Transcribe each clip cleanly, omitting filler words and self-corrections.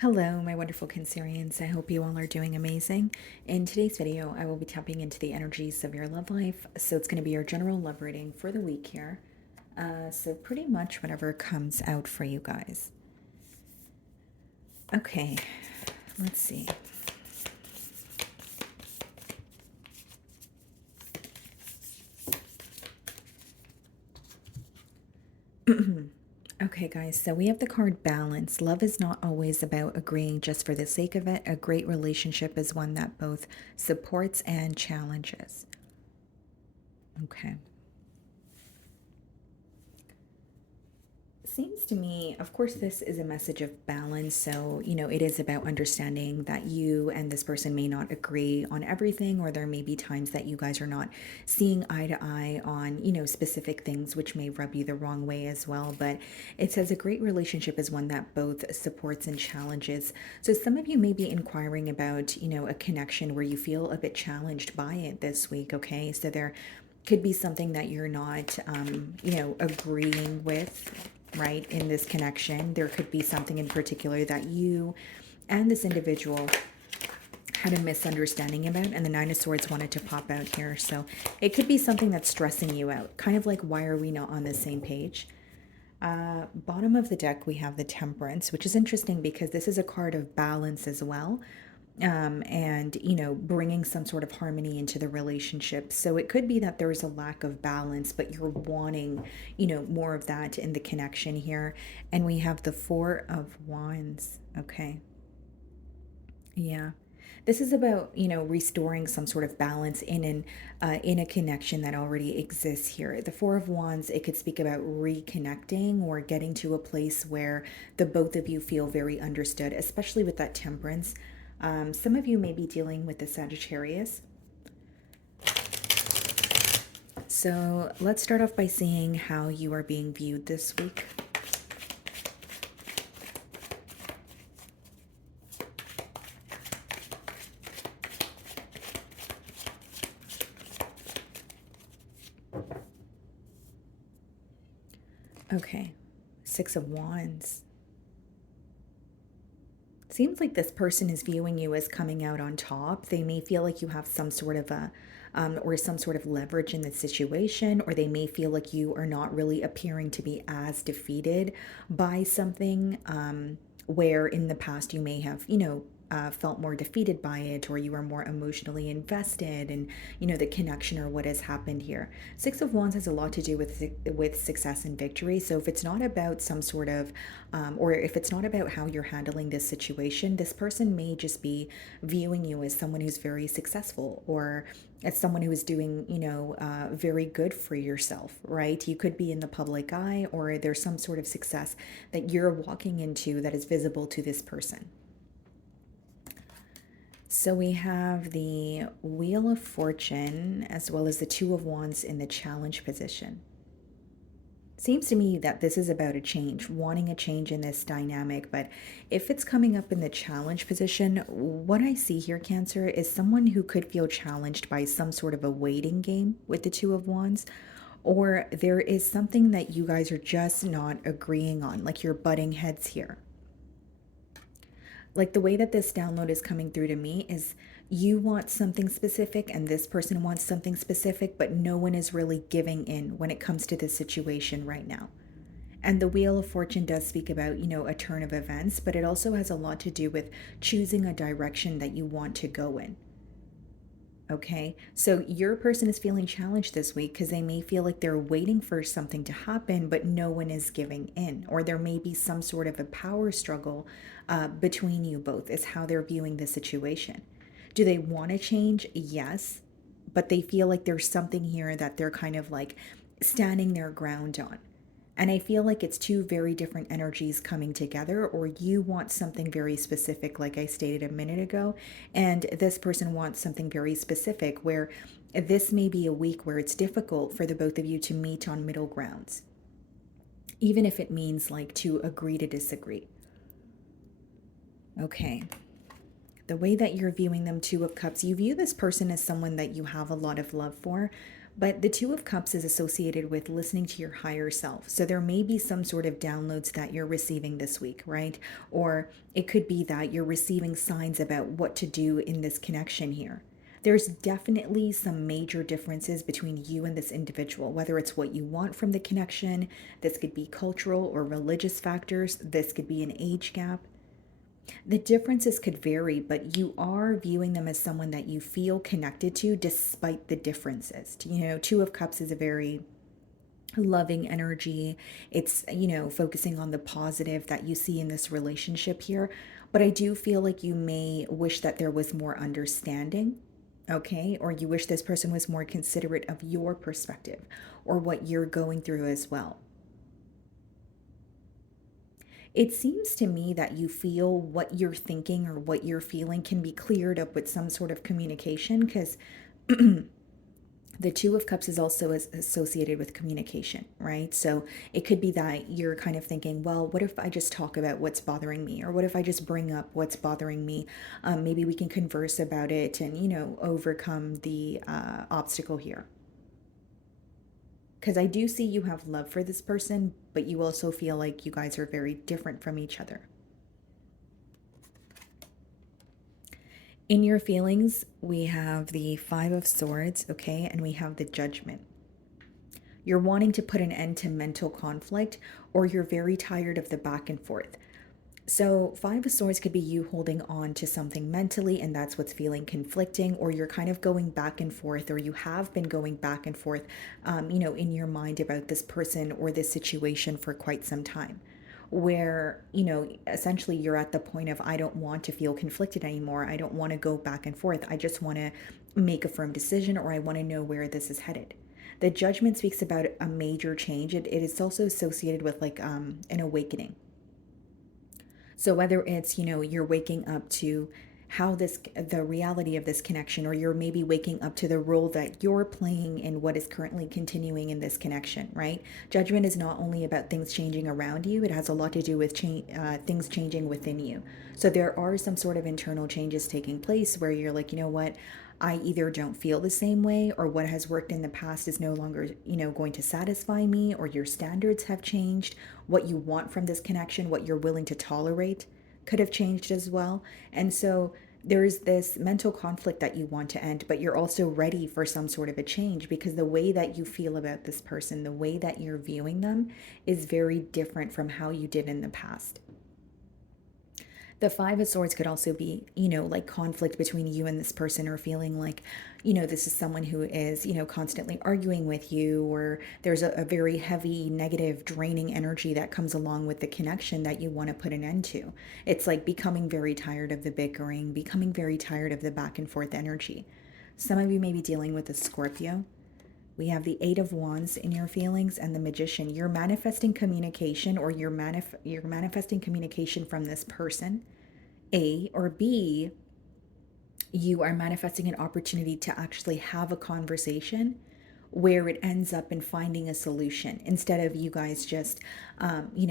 Hello, my wonderful Cancerians. I hope you all are doing amazing. In today's video, I will be tapping into the energies of your love life. So it's going to be your general love reading for the week here. So pretty much whatever comes out for you guys. Okay, let's see. Okay, guys, so we have the card balance. Love is not always about agreeing just for the sake of it. A great relationship is one that both supports and challenges. Okay. Seems to me, of course, this is a message of balance. So, it is about understanding that you and this person may not agree on everything, or there may be times that you guys are not seeing eye to eye on, specific things, which may rub you the wrong way as well. But it says a great relationship is one that both supports and challenges. So, some of you may be inquiring about, a connection where you feel a bit challenged by it this week. Okay. So, there could be something that you're not, agreeing with, right, in this connection. There could be something in particular that you and this individual had a misunderstanding about, and the Nine of Swords wanted to pop out here. So it could be something that's stressing you out, kind of like, why are we not on the same page? Bottom of the deck, we have the Temperance, which is interesting because this is a card of balance as well. And bringing some sort of harmony into the relationship. So it could be that there's a lack of balance, but you're wanting more of that in the connection here. And we have the Four of Wands. Okay. Yeah, this is about restoring some sort of balance in a connection that already exists here. The Four of Wands, it could speak about reconnecting or getting to a place where the both of you feel very understood, especially with that Temperance. Some of you may be dealing with the Sagittarius. So let's start off by seeing how you are being viewed this week. Okay, Six of Wands. Seems like this person is viewing you as coming out on top. They may feel like you have some sort of or some sort of leverage in the situation, or they may feel like you are not really appearing to be as defeated by something, where in the past you may have, felt more defeated by it, or you are more emotionally invested in, the connection or what has happened here. Six of Wands has a lot to do with success and victory. So if it's not about some sort of, or if it's not about how you're handling this situation, this person may just be viewing you as someone who's very successful, or as someone who is doing, very good for yourself, right? You could be in the public eye, or there's some sort of success that you're walking into that is visible to this person. So we have the Wheel of Fortune as well as the Two of Wands in the challenge position. Seems to me that this is about a change, wanting a change in this dynamic. But if it's coming up in the challenge position, what I see here, Cancer, is someone who could feel challenged by some sort of a waiting game with the Two of Wands, or there is something that you guys are just not agreeing on, like you're butting heads here. Like the way that this download is coming through to me is you want something specific and this person wants something specific, but no one is really giving in when it comes to this situation right now. And the Wheel of Fortune does speak about, a turn of events, but it also has a lot to do with choosing a direction that you want to go in. Okay, so your person is feeling challenged this week because they may feel like they're waiting for something to happen, but no one is giving in. Or there may be some sort of a power struggle between you both, is how they're viewing the situation. Do they want to change? Yes, but they feel like there's something here that they're kind of like standing their ground on. And I feel like it's two very different energies coming together, or you want something very specific, like I stated a minute ago, and this person wants something very specific, where this may be a week where it's difficult for the both of you to meet on middle grounds, even if it means like to agree to disagree. Okay. The way that you're viewing them, Two of Cups, you view this person as someone that you have a lot of love for, But the Two of Cups is associated with listening to your higher self. So there may be some sort of downloads that you're receiving this week, right? Or it could be that you're receiving signs about what to do in this connection here. There's definitely some major differences between you and this individual, whether it's what you want from the connection. This could be cultural or religious factors. This could be an age gap. The differences could vary, but you are viewing them as someone that you feel connected to despite the differences. Two of Cups is a very loving energy. It's, focusing on the positive that you see in this relationship here. But I do feel like you may wish that there was more understanding, okay? Or you wish this person was more considerate of your perspective or what you're going through as well. It seems to me that you feel what you're thinking or what you're feeling can be cleared up with some sort of communication because the Two of Cups is also associated with communication, right? So it could be that you're kind of thinking, well, what if I just talk about what's bothering me? Or what if I just bring up what's bothering me? Maybe we can converse about it and, overcome the obstacle here. Because I do see you have love for this person, but you also feel like you guys are very different from each other. In your feelings, we have the Five of Swords, okay, and we have the Judgment. You're wanting to put an end to mental conflict, or you're very tired of the back and forth. So, Five of Swords could be you holding on to something mentally, and that's what's feeling conflicting, or you're kind of going back and forth, or you have been going back and forth, in your mind about this person or this situation for quite some time. Where, essentially you're at the point of, I don't want to feel conflicted anymore. I don't want to go back and forth. I just want to make a firm decision, or I want to know where this is headed. The Judgment speaks about a major change. It is also associated with like an awakening. So whether it's, you're waking up to how the reality of this connection, or you're maybe waking up to the role that you're playing in what is currently continuing in this connection, right? Judgment is not only about things changing around you, it has a lot to do with things changing within you. So there are some sort of internal changes taking place where you're like, you know what? I either don't feel the same way, or what has worked in the past is no longer, going to satisfy me, or your standards have changed. What you want from this connection, what you're willing to tolerate could have changed as well. And so there's this mental conflict that you want to end, but you're also ready for some sort of a change because the way that you feel about this person, the way that you're viewing them is very different from how you did in the past. The Five of Swords could also be, like conflict between you and this person, or feeling like, this is someone who is, constantly arguing with you, or there's a very heavy, negative, draining energy that comes along with the connection that you want to put an end to. It's like becoming very tired of the bickering, becoming very tired of the back and forth energy. Some of you may be dealing with a Scorpio. We have the Eight of Wands in your feelings and the Magician. You're manifesting communication, or you're manifesting communication from this person. A or B, you are manifesting an opportunity to actually have a conversation where it ends up in finding a solution instead of you guys just,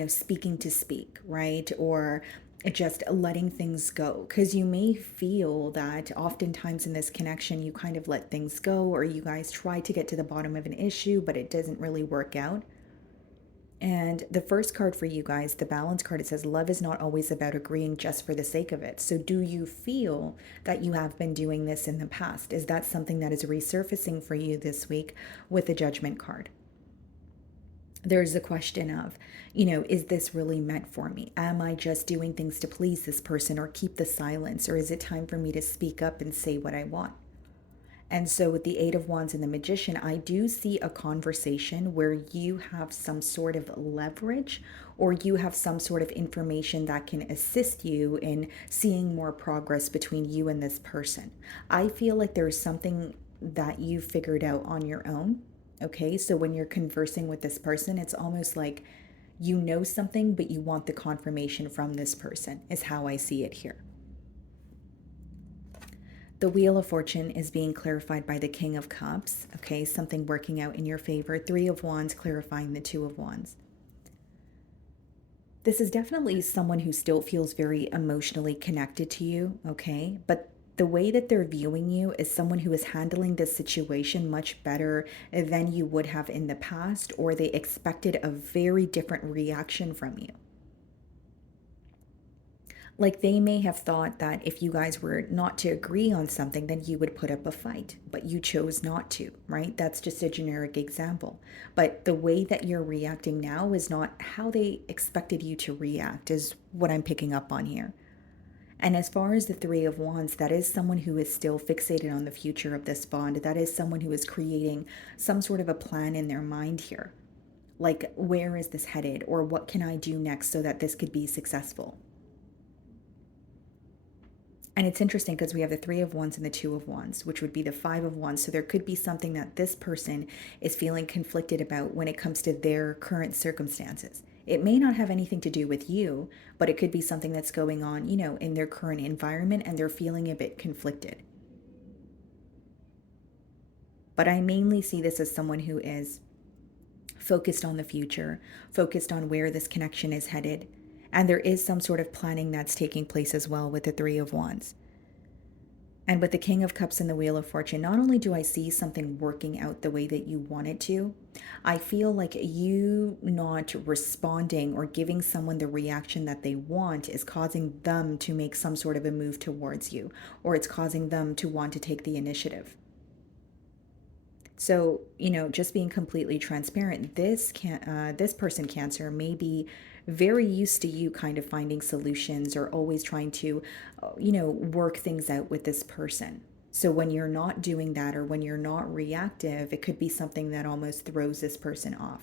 speaking to speak, right? Or just letting things go. Because you may feel that oftentimes in this connection, you kind of let things go, or you guys try to get to the bottom of an issue, but it doesn't really work out. And the first card for you guys, the balance card, it says love is not always about agreeing just for the sake of it. So do you feel that you have been doing this in the past? Is that something that is resurfacing for you this week with the Judgment card? There's a question of, is this really meant for me? Am I just doing things to please this person or keep the silence? Or is it time for me to speak up and say what I want? And so, with the Eight of Wands and the Magician, I do see a conversation where you have some sort of leverage, or you have some sort of information that can assist you in seeing more progress between you and this person. I feel like there's something that you figured out on your own. Okay, so when you're conversing with this person, it's almost like you know something, but you want the confirmation from this person, is how I see it here. The Wheel of Fortune is being clarified by the King of Cups. Okay, something working out in your favor. Three of Wands clarifying the Two of Wands. This is definitely someone who still feels very emotionally connected to you, okay? But The way that they're viewing you is someone who is handling this situation much better than you would have in the past, or they expected a very different reaction from you. Like they may have thought that if you guys were not to agree on something, then you would put up a fight, but you chose not to, right? That's just a generic example. But the way that you're reacting now is not how they expected you to react, is what I'm picking up on here. And as far as the Three of Wands, that is someone who is still fixated on the future of this bond. That is someone who is creating some sort of a plan in their mind here. Like, where is this headed? Or what can I do next so that this could be successful? And it's interesting because we have the Three of Wands and the Two of Wands, which would be the Five of Wands. So there could be something that this person is feeling conflicted about when it comes to their current circumstances. It may not have anything to do with you, but it could be something that's going on, in their current environment and they're feeling a bit conflicted. But I mainly see this as someone who is focused on the future, focused on where this connection is headed. And there is some sort of planning that's taking place as well with the Three of Wands. And with the King of Cups and the Wheel of Fortune, not only do I see something working out the way that you want it to, I feel like you not responding or giving someone the reaction that they want is causing them to make some sort of a move towards you, or it's causing them to want to take the initiative. So, just being completely transparent, this person, Cancer, may be very used to you kind of finding solutions or always trying to, work things out with this person. So when you're not doing that or when you're not reactive, it could be something that almost throws this person off.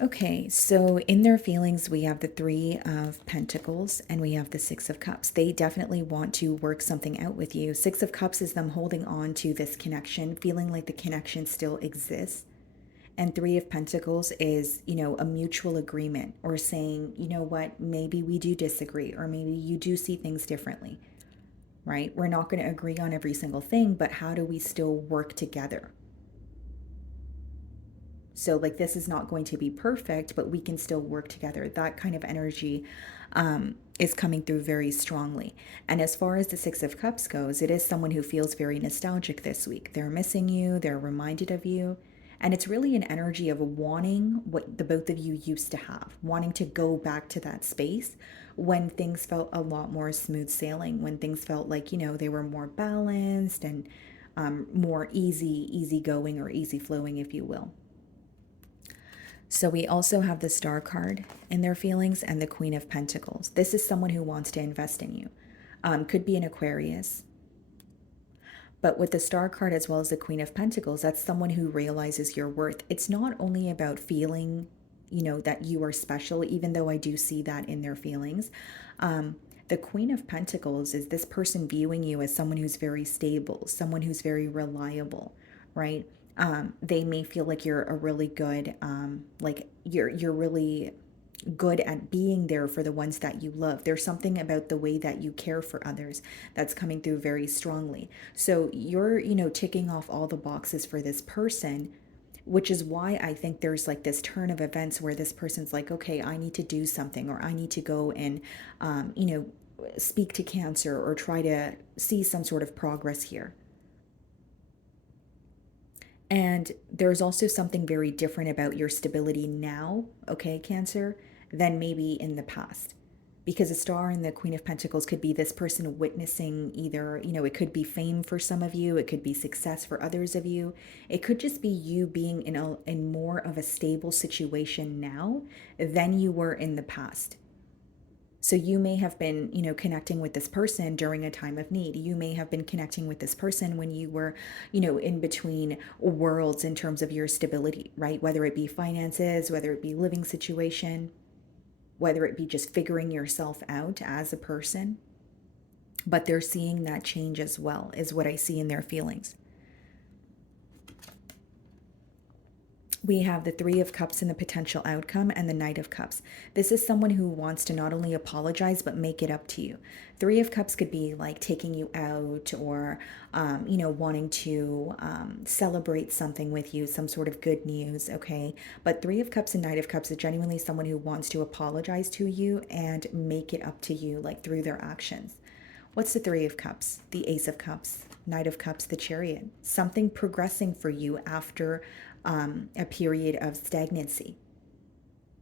Okay, so in their feelings, we have the Three of Pentacles and we have the Six of Cups. They definitely want to work something out with you. Six of Cups is them holding on to this connection, feeling like the connection still exists. And Three of Pentacles is, a mutual agreement or saying, you know what, maybe we do disagree or maybe you do see things differently, right? We're not going to agree on every single thing, but how do we still work together? So, like, this is not going to be perfect, but we can still work together. That kind of energy is coming through very strongly. And as far as the Six of Cups goes, it is someone who feels very nostalgic this week. They're missing you, they're reminded of you. And it's really an energy of wanting what the both of you used to have, wanting to go back to that space when things felt a lot more smooth sailing, when things felt like, they were more balanced and more easy going or easy flowing, if you will. So we also have the Star card in their feelings and the Queen of Pentacles. This is someone who wants to invest in you. Could be an Aquarius. But with the Star card as well as the Queen of Pentacles, that's someone who realizes your worth. It's not only about feeling, that you are special, even though I do see that in their feelings. The Queen of Pentacles is this person viewing you as someone who's very stable, someone who's very reliable, right? They may feel like you're a really good, like you're really good at being there for the ones that you love. There's something about the way that you care for others that's coming through very strongly. So you're, ticking off all the boxes for this person, which is why I think there's like this turn of events where this person's like, okay, I need to do something, or I need to go and, speak to Cancer or try to see some sort of progress here. And there's also something very different about your stability now, okay, Cancer, than maybe in the past. Because a Star and the Queen of Pentacles could be this person witnessing either, it could be fame for some of you, it could be success for others of you. It could just be you being in more of a stable situation now than you were in the past. So you may have been, connecting with this person during a time of need. You may have been connecting with this person when you were, in between worlds in terms of your stability, right? Whether it be finances, whether it be living situation, whether it be just figuring yourself out as a person. But they're seeing that change as well, is what I see in their feelings. We have the Three of Cups and the potential outcome, and the Knight of Cups. This is someone who wants to not only apologize, but make it up to you. Three of Cups could be like taking you out or, wanting to celebrate something with you, some sort of good news, okay? But Three of Cups and Knight of Cups is genuinely someone who wants to apologize to you and make it up to you, like through their actions. What's the Three of Cups? The Ace of Cups, Knight of Cups, the Chariot. Something progressing for you after a period of stagnancy.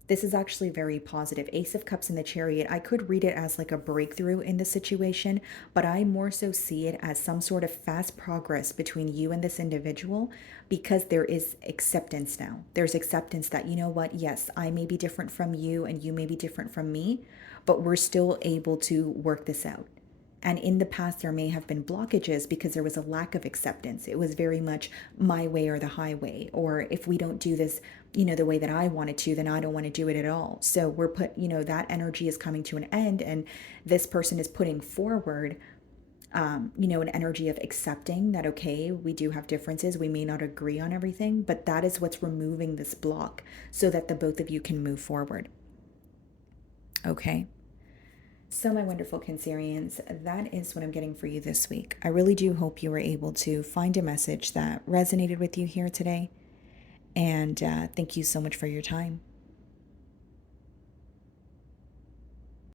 This is actually very positive. Ace of Cups in the Chariot, I could read it as like a breakthrough in the situation, but I more so see it as some sort of fast progress between you and this individual because there is acceptance now. There's acceptance that, you know what, yes, I may be different from you and you may be different from me, but we're still able to work this out. And in the past, there may have been blockages because there was a lack of acceptance. It was very much my way or the highway. Or if we don't do this, the way that I wanted to, then I don't want to do it at all. So that energy is coming to an end. And this person is putting forward, an energy of accepting that, okay, we do have differences. We may not agree on everything, but that is what's removing this block so that the both of you can move forward. Okay. So, my wonderful Cancerians, that is what I'm getting for you this week. I really do hope you were able to find a message that resonated with you here today. And thank you so much for your time.